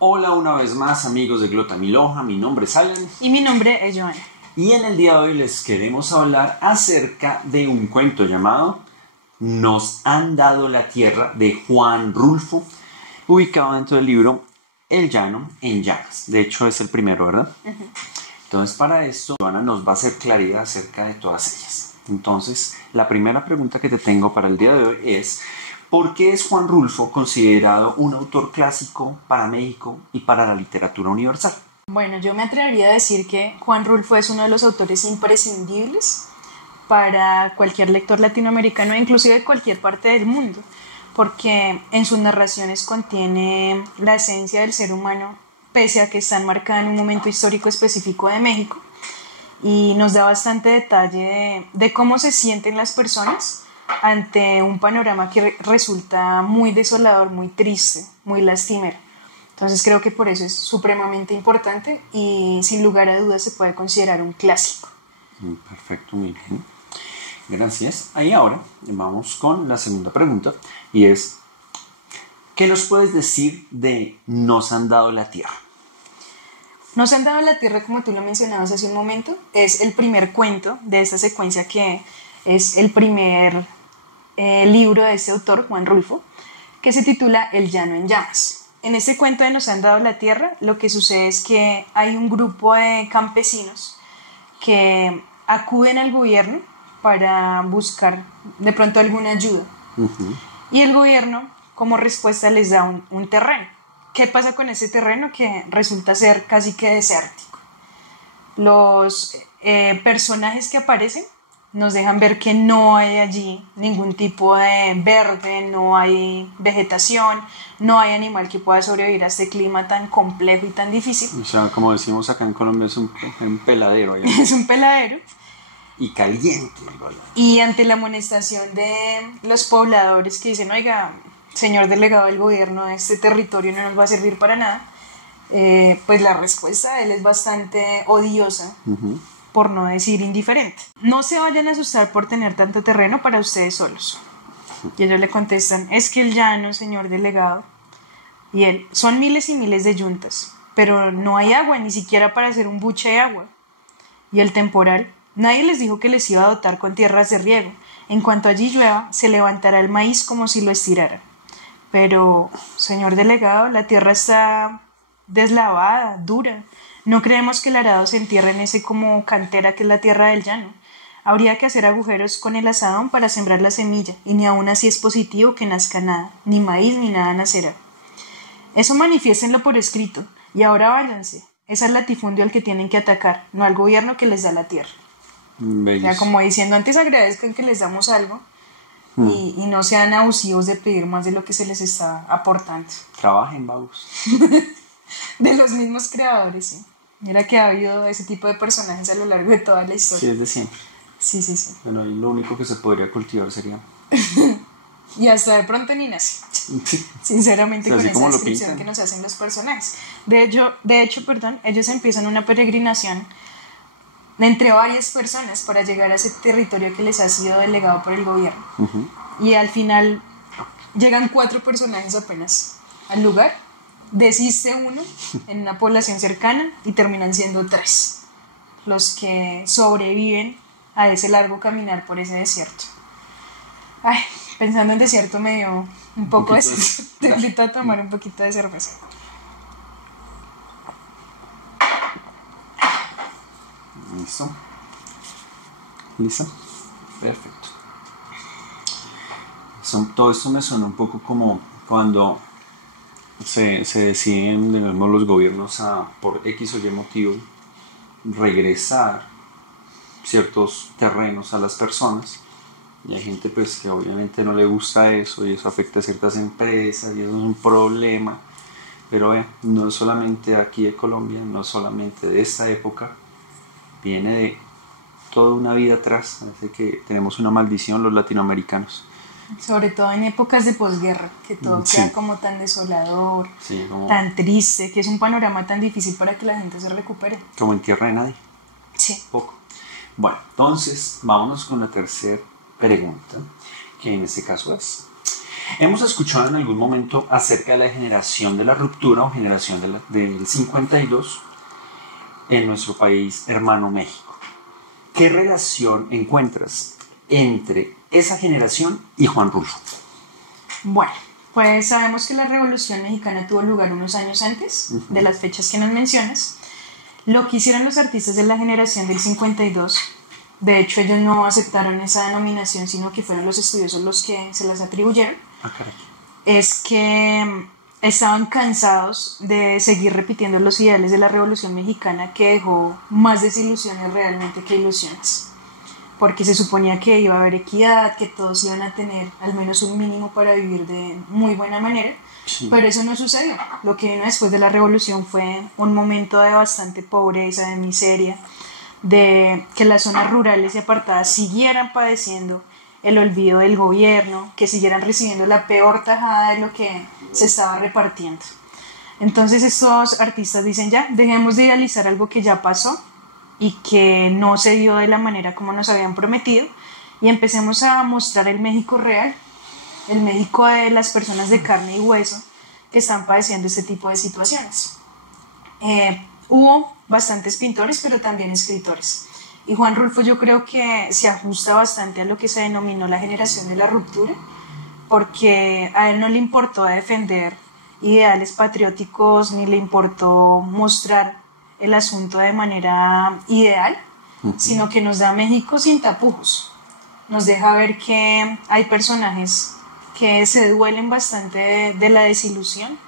Hola una vez más amigos de Glota Miloja, mi nombre es Alan. Y mi nombre es Joana. Y en el día de hoy les queremos hablar acerca de un cuento llamado Nos han dado la tierra de Juan Rulfo, ubicado dentro del libro El llano en llamas. De hecho es el primero, ¿verdad? Uh-huh. Entonces para esto Joana nos va a hacer claridad acerca de todas ellas. Entonces la primera pregunta que te tengo para el día de hoy es: ¿por qué es Juan Rulfo considerado un autor clásico para México y para la literatura universal? Bueno, yo me atrevería a decir que Juan Rulfo es uno de los autores imprescindibles para cualquier lector latinoamericano e inclusive de cualquier parte del mundo, porque en sus narraciones contiene la esencia del ser humano, pese a que está enmarcada en un momento histórico específico de México, y nos da bastante detalle de cómo se sienten las personas ante un panorama que resulta muy desolador, muy triste, muy lastimero. Entonces creo que por eso es supremamente importante y sin lugar a dudas se puede considerar un clásico. Perfecto, muy bien. Gracias. Ahí ahora vamos con la segunda pregunta y es: ¿qué nos puedes decir de Nos han dado la tierra? Nos han dado la tierra, como tú lo mencionabas hace un momento, es el primer cuento de esta secuencia que es el primer libro de este autor, Juan Rulfo, que se titula El llano en llamas. En este cuento de Nos han dado la tierra, lo que sucede es que hay un grupo de campesinos que acuden al gobierno para buscar de pronto alguna ayuda. Uh-huh. Y el gobierno, como respuesta, les da un terreno. ¿Qué pasa con ese terreno? Que resulta ser casi que desértico. Los personajes que aparecen nos dejan ver que no hay allí ningún tipo de verde, no hay vegetación, no hay animal que pueda sobrevivir a este clima tan complejo y tan difícil. O sea, como decimos acá en Colombia, es un peladero. ¿Ya? Es un peladero. Y caliente. Y ante la amonestación de los pobladores que dicen: oiga, señor delegado del gobierno, este territorio no nos va a servir para nada, pues la respuesta de él es bastante odiosa. Uh-huh. Por no decir indiferente. No se vayan a asustar por tener tanto terreno para ustedes solos. Y ellos le contestan: es que el llano, señor delegado, y él, son miles y miles de yuntas, pero no hay agua, ni siquiera para hacer un buche de agua. Y el temporal, nadie les dijo que les iba a dotar con tierras de riego. En cuanto allí llueva, se levantará el maíz como si lo estiraran. Pero, señor delegado, la tierra está deslavada, dura. No creemos que el arado se entierre en ese como cantera que es la tierra del llano. Habría que hacer agujeros con el azadón para sembrar la semilla, y ni aún así es positivo que nazca nada, ni maíz ni nada nacerá. Eso manifiéstenlo por escrito, y ahora váyanse. Es al latifundio al que tienen que atacar, no al gobierno que les da la tierra. O sea, como diciendo, antes agradezcan que les damos algo y no sean abusivos de pedir más de lo que se les está aportando. Trabajen, vagos. De los mismos creadores, sí. Mira que ha habido ese tipo de personajes a lo largo de toda la historia. Sí, es de siempre. Sí. Bueno, y lo único que se podría cultivar sería... y hasta de pronto ni nace. Sinceramente, o sea, con esa descripción que nos hacen los personajes. De hecho, ellos empiezan una peregrinación entre varias personas para llegar a ese territorio que les ha sido delegado por el gobierno. Uh-huh. Y al final llegan 4 personajes apenas al lugar. Desiste uno en una población cercana y terminan siendo 3 los que sobreviven a ese largo caminar por ese desierto. Ay, pensando en desierto me dio un poco de... Te invito a tomar un poquito de cerveza. ¿Listo? Perfecto. Todo esto me suena un poco como cuando se deciden, digamos, los gobiernos a, por X o Y motivo, regresar ciertos terrenos a las personas, y hay gente pues que obviamente no le gusta eso y eso afecta a ciertas empresas y eso es un problema, pero no es solamente aquí de Colombia, no es solamente de esta época, viene de toda una vida atrás. Así que tenemos una maldición los latinoamericanos. Sobre todo en épocas de posguerra, que todo queda como tan desolador, tan triste, que es un panorama tan difícil para que la gente se recupere. Como en tierra de nadie. Sí. Poco. Bueno, entonces vámonos con la tercera pregunta, que en este caso es: Hemos escuchado en algún momento acerca de la generación de la ruptura o generación del 52 en nuestro país hermano México. ¿Qué relación encuentras entre esa generación y Juan Rulfo? Bueno, pues sabemos que la Revolución Mexicana tuvo lugar unos años antes de las fechas que nos mencionas. Lo que hicieron los artistas de la generación del 52, de hecho ellos no aceptaron esa denominación, sino que fueron los estudiosos los que se las atribuyeron, es que estaban cansados de seguir repitiendo los ideales de la Revolución Mexicana, que dejó más desilusiones realmente que ilusiones, porque se suponía que iba a haber equidad, que todos iban a tener al menos un mínimo para vivir de muy buena manera, pero eso no sucedió. Lo que vino después de la revolución fue un momento de bastante pobreza, de miseria, de que las zonas rurales y apartadas siguieran padeciendo el olvido del gobierno, que siguieran recibiendo la peor tajada de lo que se estaba repartiendo. Entonces estos artistas dicen ya, dejemos de idealizar algo que ya pasó y que no se dio de la manera como nos habían prometido, y empecemos a mostrar el México real, el México de las personas de carne y hueso que están padeciendo este tipo de situaciones. Hubo bastantes pintores, pero también escritores, y Juan Rulfo yo creo que se ajusta bastante a lo que se denominó la generación de la ruptura, porque a él no le importó defender ideales patrióticos ni le importó mostrar el asunto de manera ideal, sino que nos da México sin tapujos. Nos deja ver que hay personajes que se duelen bastante de la desilusión,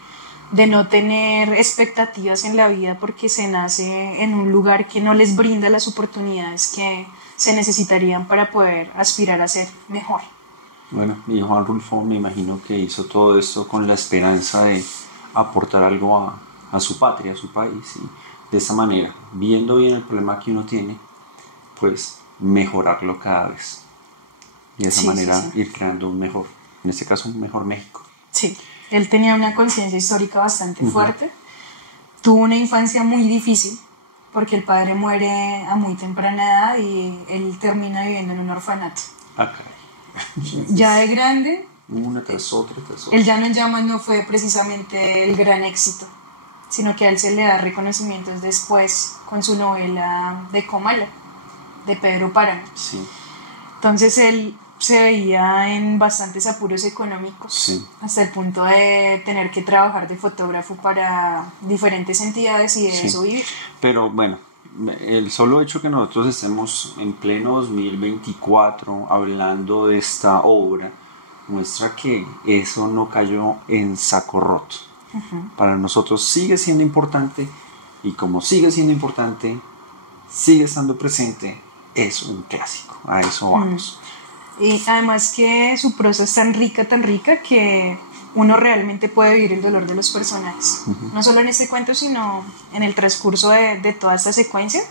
de no tener expectativas en la vida porque se nace en un lugar que no les brinda las oportunidades que se necesitarían para poder aspirar a ser mejor. Bueno, y Juan Rulfo me imagino que hizo todo esto con la esperanza de aportar algo a su patria, a su país, y de esa manera, viendo bien el problema que uno tiene, pues mejorarlo cada vez. Y de esa manera ir creando un mejor, en este caso un mejor México. Sí, él tenía una conciencia histórica bastante fuerte, tuvo una infancia muy difícil, porque el padre muere a muy temprana edad y él termina viviendo en un orfanato. Ya de grande, una tras otra. El Llano en Llamas no fue precisamente el gran éxito, sino que a él se le da reconocimientos después con su novela de Comala, de Pedro Páramo. Sí. Entonces él se veía en bastantes apuros económicos, hasta el punto de tener que trabajar de fotógrafo para diferentes entidades y de eso vivir. Pero bueno, el solo hecho que nosotros estemos en pleno 2024 hablando de esta obra muestra que eso no cayó en saco roto. Para nosotros sigue siendo importante, y como sigue siendo importante, sigue estando presente, es un clásico, a eso vamos. Y además que su prosa es tan rica que uno realmente puede vivir el dolor de los personajes, no solo en este cuento sino en el transcurso de toda esta secuencia,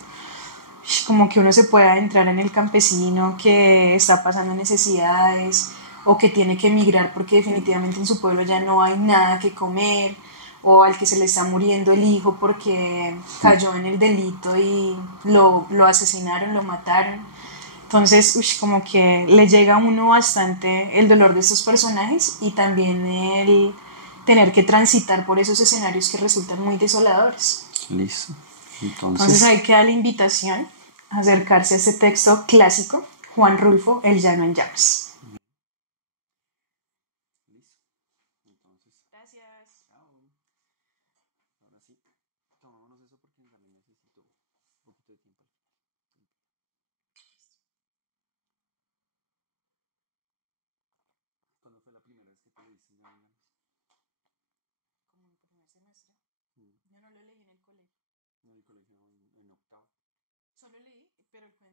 como que uno se puede adentrar en el campesino que está pasando necesidades o que tiene que emigrar porque definitivamente en su pueblo ya no hay nada que comer, o al que se le está muriendo el hijo porque cayó en el delito y lo asesinaron, lo mataron. Entonces, como que le llega a uno bastante el dolor de estos personajes y también el tener que transitar por esos escenarios que resultan muy desoladores. Listo. Entonces ahí queda la invitación a acercarse a este texto clásico, Juan Rulfo, El Llano en Llamas. Gracias. Ahora sí, tomámonos eso porque también necesito un poquito de tiempo. ¿Cuándo fue la primera vez que te leíste en Ganas? Como en el primer semestre. Yo no lo leí en el colegio. En el colegio, en octavo. Solo leí, pero el cuento